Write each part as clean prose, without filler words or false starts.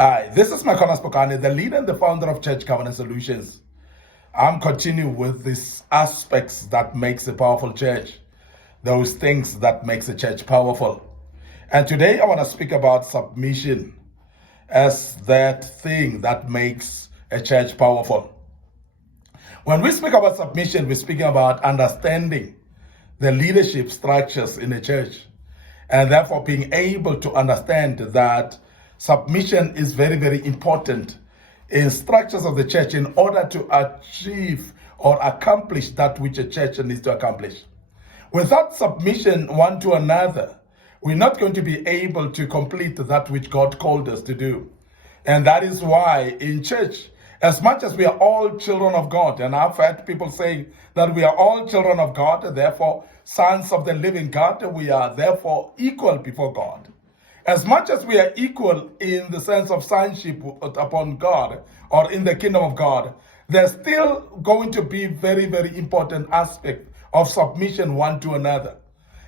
Hi, this is Micornus, Phokane, the leader and the founder of Church Governance Solutions. I'm continuing with these aspects that makes a powerful church, those things that makes a church powerful. And today I want to speak about submission as that thing that makes a church powerful. When we speak about submission, we're speaking about understanding the leadership structures in a church, and therefore being able to understand that submission is very, very important in structures of the church in order to achieve or accomplish that which a church needs to accomplish. Without submission one to another, we're not going to be able to complete that which God called us to do. And that is why in church, as much as we are all children of God, and I've heard people saying that we are all children of God, therefore sons of the living God, we are therefore equal before God. As much as we are equal in the sense of sonship upon God or in the kingdom of God, there's still going to be very, very important aspect of submission one to another.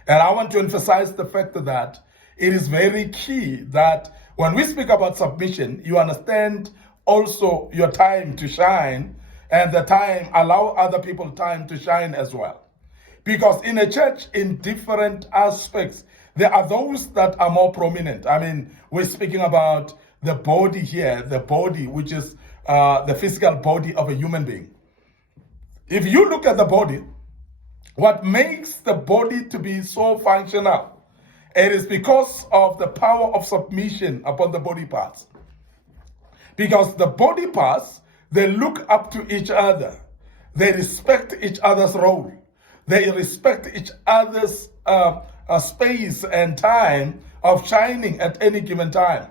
And I want to emphasize the fact that it is very key that when we speak about submission, you understand also your time to shine, and the time allow other people time to shine as well. Because in a church, in different aspects, there are those that are more prominent. I mean, we're speaking about the body here, the body, which is the physical body of a human being. If you look at the body, what makes the body to be so functional, it is because of the power of submission upon the body parts. Because the body parts, they look up to each other. They respect each other's role. They respect each other's space and time of shining at any given time.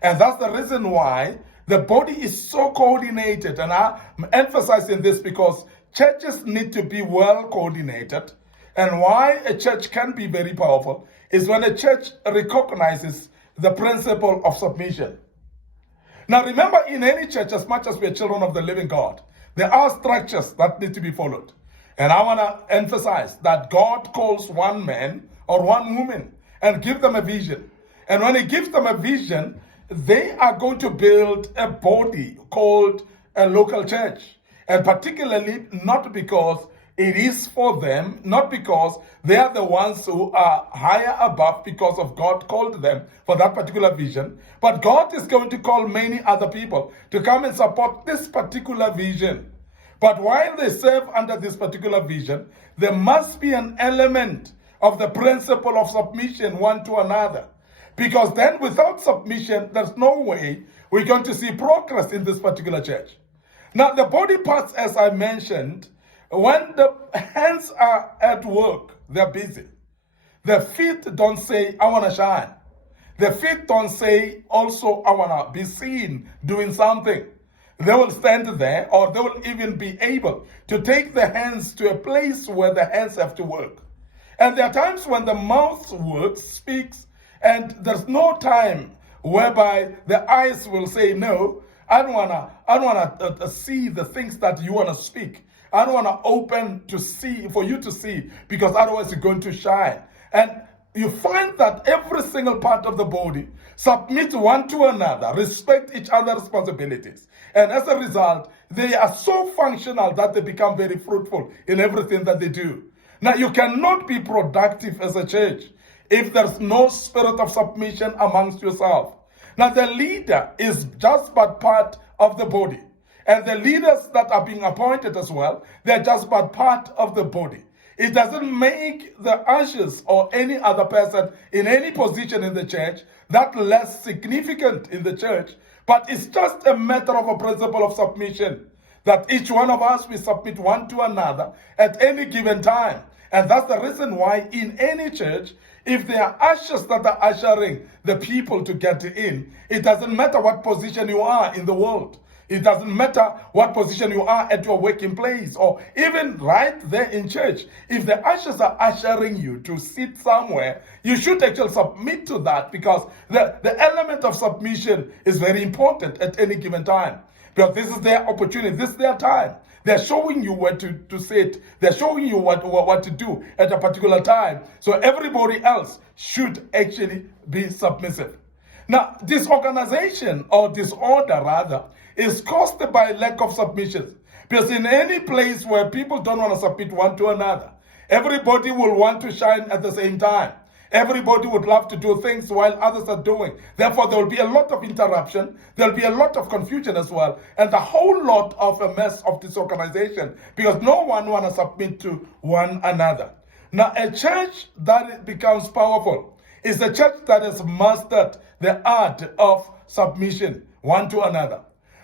And that's the reason why the body is so coordinated. And I'm emphasizing this because churches need to be well coordinated. And why a church can be very powerful is when a church recognizes the principle of submission. Now remember, in any church, as much as we are children of the living God, there are structures that need to be followed. And I want to emphasize that God calls one man or one woman and give them a vision. And when he gives them a vision, they are going to build a body called a local church. And particularly not because it is for them, not because they are the ones who are higher above because of God called them for that particular vision, but God is going to call many other people to come and support this particular vision. But while they serve under this particular vision, there must be an element of the principle of submission one to another. Because then without submission, there's no way we're going to see progress in this particular church. Now, the body parts, as I mentioned, when the hands are at work, they're busy. The feet don't say, I want to shine. The feet don't say, also, I want to be seen doing something. They will stand there, or they will even be able to take the hands to a place where the hands have to work. And there are times when the mouth works, speaks, and there's no time whereby the eyes will say, no, I don't want to see the things that you want to speak. I don't want to open to see, for you to see, because otherwise you're going to shine. And you find that every single part of the body submit one to another, respect each other's responsibilities. And as a result, they are so functional that they become very fruitful in everything that they do. Now, you cannot be productive as a church if there's no spirit of submission amongst yourself. Now, the leader is just but part of the body. And the leaders that are being appointed as well, they're just but part of the body. It doesn't make the ushers or any other person in any position in the church that less significant in the church, but it's just a matter of a principle of submission, that each one of us, we submit one to another at any given time. And that's the reason why in any church, if there are ushers that are ushering the people to get in, it doesn't matter what position you are in the world. It doesn't matter what position you are at your working place or even right there in church. If the ushers are ushering you to sit somewhere, you should actually submit to that, because the element of submission is very important at any given time. Because this is their opportunity, this is their time. They're showing you where to sit. They're showing you what to do at a particular time. So everybody else should actually be submissive. Now, disorganization or disorder, rather, is caused by lack of submission. Because in any place where people don't want to submit one to another, everybody will want to shine at the same time. Everybody would love to do things while others are doing. Therefore, there will be a lot of interruption. There will be a lot of confusion as well. And a whole lot of a mess of disorganization because no one wants to submit to one another. Now, a church that becomes powerful is a church that has mastered the art of submission one to another.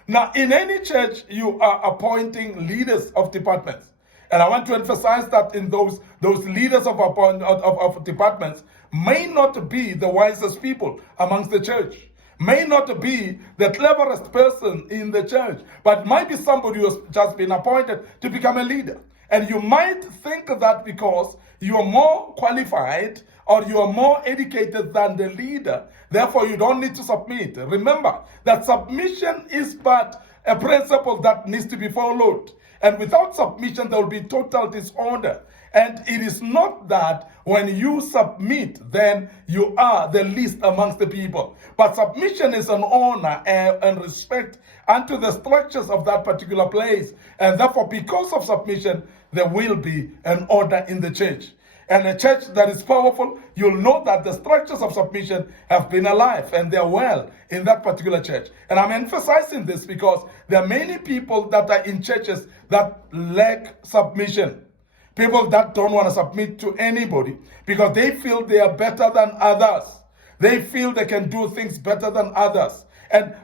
Now, in any church, you are appointing leaders of departments. And I want to emphasize that in those leaders of departments may not be the wisest people amongst the church, may not be the cleverest person in the church, but might be somebody who has just been appointed to become a leader. And you might think that because you are more qualified or you are more educated than the leader, therefore you don't need to submit. Remember that submission is but a principle that needs to be followed. And without submission, there will be total disorder. And it is not that when you submit, then you are the least amongst the people. But submission is an honor and respect unto the structures of that particular place. And therefore, because of submission, there will be an order in the church. And a church that is powerful, you'll know that the structures of submission have been alive and they're well in that particular church. And I'm emphasizing this because there are many people that are in churches that lack submission. People that don't want to submit to anybody because they feel they are better than others. They feel they can do things better than others. And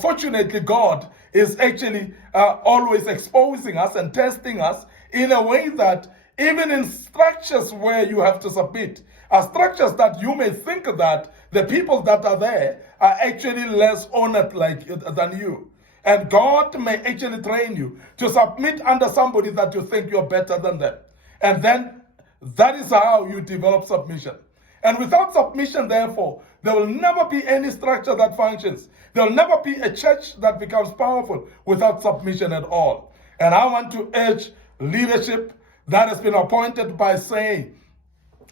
fortunately, God is actually always exposing us and testing us in a way that even in structures where you have to submit, are structures that you may think that the people that are there are actually less honored than you. And God may actually train you to submit under somebody that you think you're better than them. And then that is how you develop submission. And without submission, therefore, there will never be any structure that functions. There will never be a church that becomes powerful without submission at all. And I want to urge leadership that has been appointed by, say,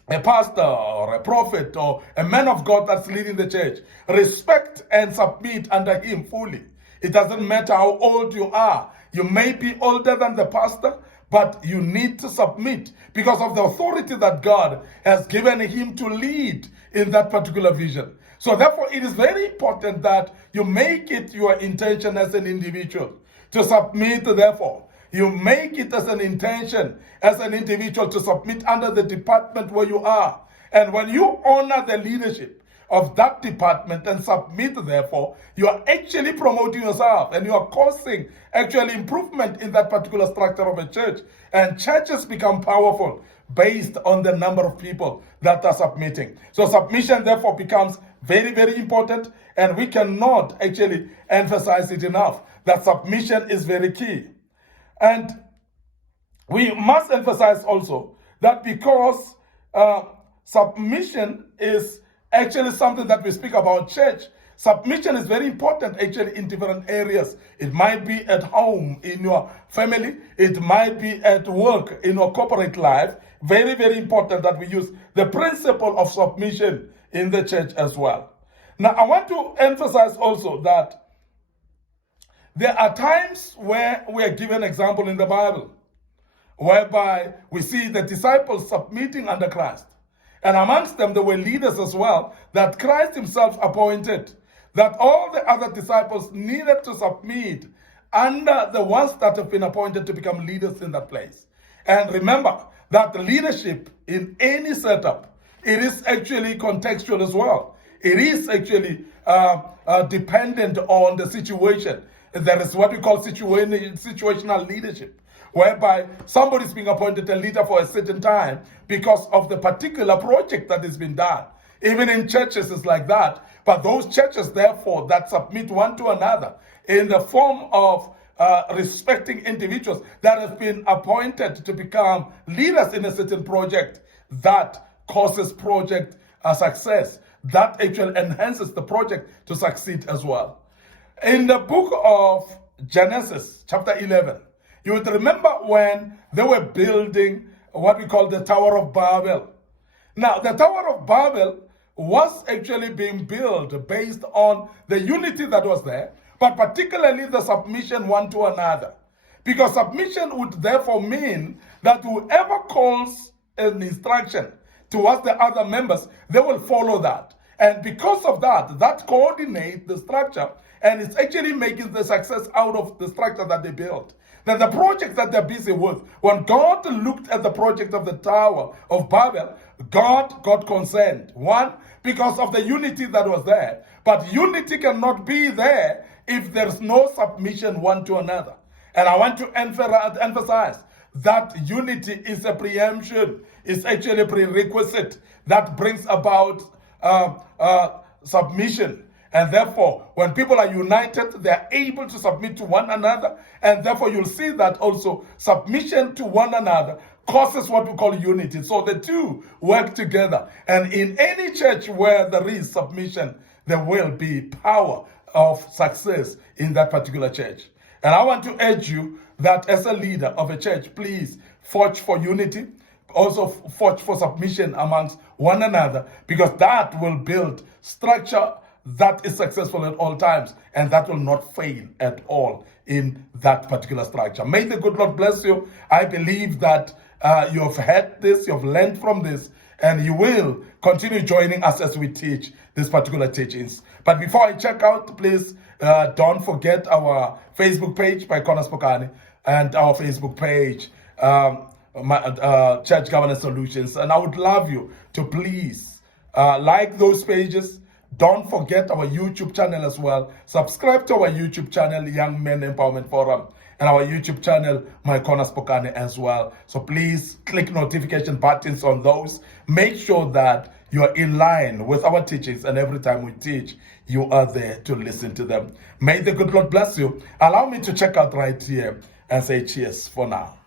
a pastor or a prophet or a man of God that's leading the church. Respect and submit under him fully. It doesn't matter how old you are. You may be older than the pastor, but you need to submit because of the authority that God has given him to lead in that particular vision. So therefore, it is very important that you make it your intention as an individual to submit, therefore. You make it as an intention, as an individual, to submit under the department where you are. And when you honor the leadership of that department and submit, therefore, you are actually promoting yourself and you are causing actual improvement in that particular structure of a church. And churches become powerful based on the number of people that are submitting. So submission, therefore, becomes very, very important. And we cannot actually emphasize it enough that submission is very key. And we must emphasize also that because submission is actually something that we speak about church, submission is very important actually in different areas. It might be at home, in your family. It might be at work, in your corporate life. Very, very important that we use the principle of submission in the church as well. Now, I want to emphasize also that there are times where we are given example in the Bible, whereby we see the disciples submitting under Christ. And amongst them, there were leaders as well that Christ himself appointed, that all the other disciples needed to submit under the ones that have been appointed to become leaders in that place. And remember that leadership in any setup, it is actually contextual as well. It is actually dependent on the situation. There is what we call situational leadership, whereby somebody is being appointed a leader for a certain time because of the particular project that has been done. Even in churches, it's like that. But those churches, therefore, that submit one to another in the form of respecting individuals that have been appointed to become leaders in a certain project, that causes project success. That actually enhances the project to succeed as well. In the book of Genesis, chapter 11, you would remember when they were building what we call the Tower of Babel. Now, the Tower of Babel was actually being built based on the unity that was there, but particularly the submission one to another. Because submission would therefore mean that whoever calls an instruction towards the other members, they will follow that. And because of that, that coordinates the structure, and it's actually making the success out of the structure that they built. Then the project that they're busy with, when God looked at the project of the Tower of Babel, God got concerned. One, because of the unity that was there. But unity cannot be there if there's no submission one to another. And I want to emphasize that unity is a preemption. It's actually a prerequisite that brings about submission. And therefore, when people are united, they are able to submit to one another. And therefore, you'll see that also submission to one another causes what we call unity. So the two work together. And in any church where there is submission, there will be power of success in that particular church. And I want to urge you that as a leader of a church, please forge for unity, also forge for submission amongst one another, because that will build structure that is successful at all times, and that will not fail at all in that particular structure. May the good Lord bless you. I believe that you have heard this, you have learned from this, and you will continue joining us as we teach these particular teachings. But before I check out, please don't forget our Facebook page, Micornus Phokane, and our Facebook page, Church Governance Solutions. And I would love you to please like those pages. Don't forget our YouTube channel as well. Subscribe to our YouTube channel, Young Men Empowerment Forum, and our YouTube channel, Micornus Phokane as well. So please click notification buttons on those. Make sure that you are in line with our teachings, and every time we teach, you are there to listen to them. May the good Lord bless you. Allow me to check out right here and say cheers for now.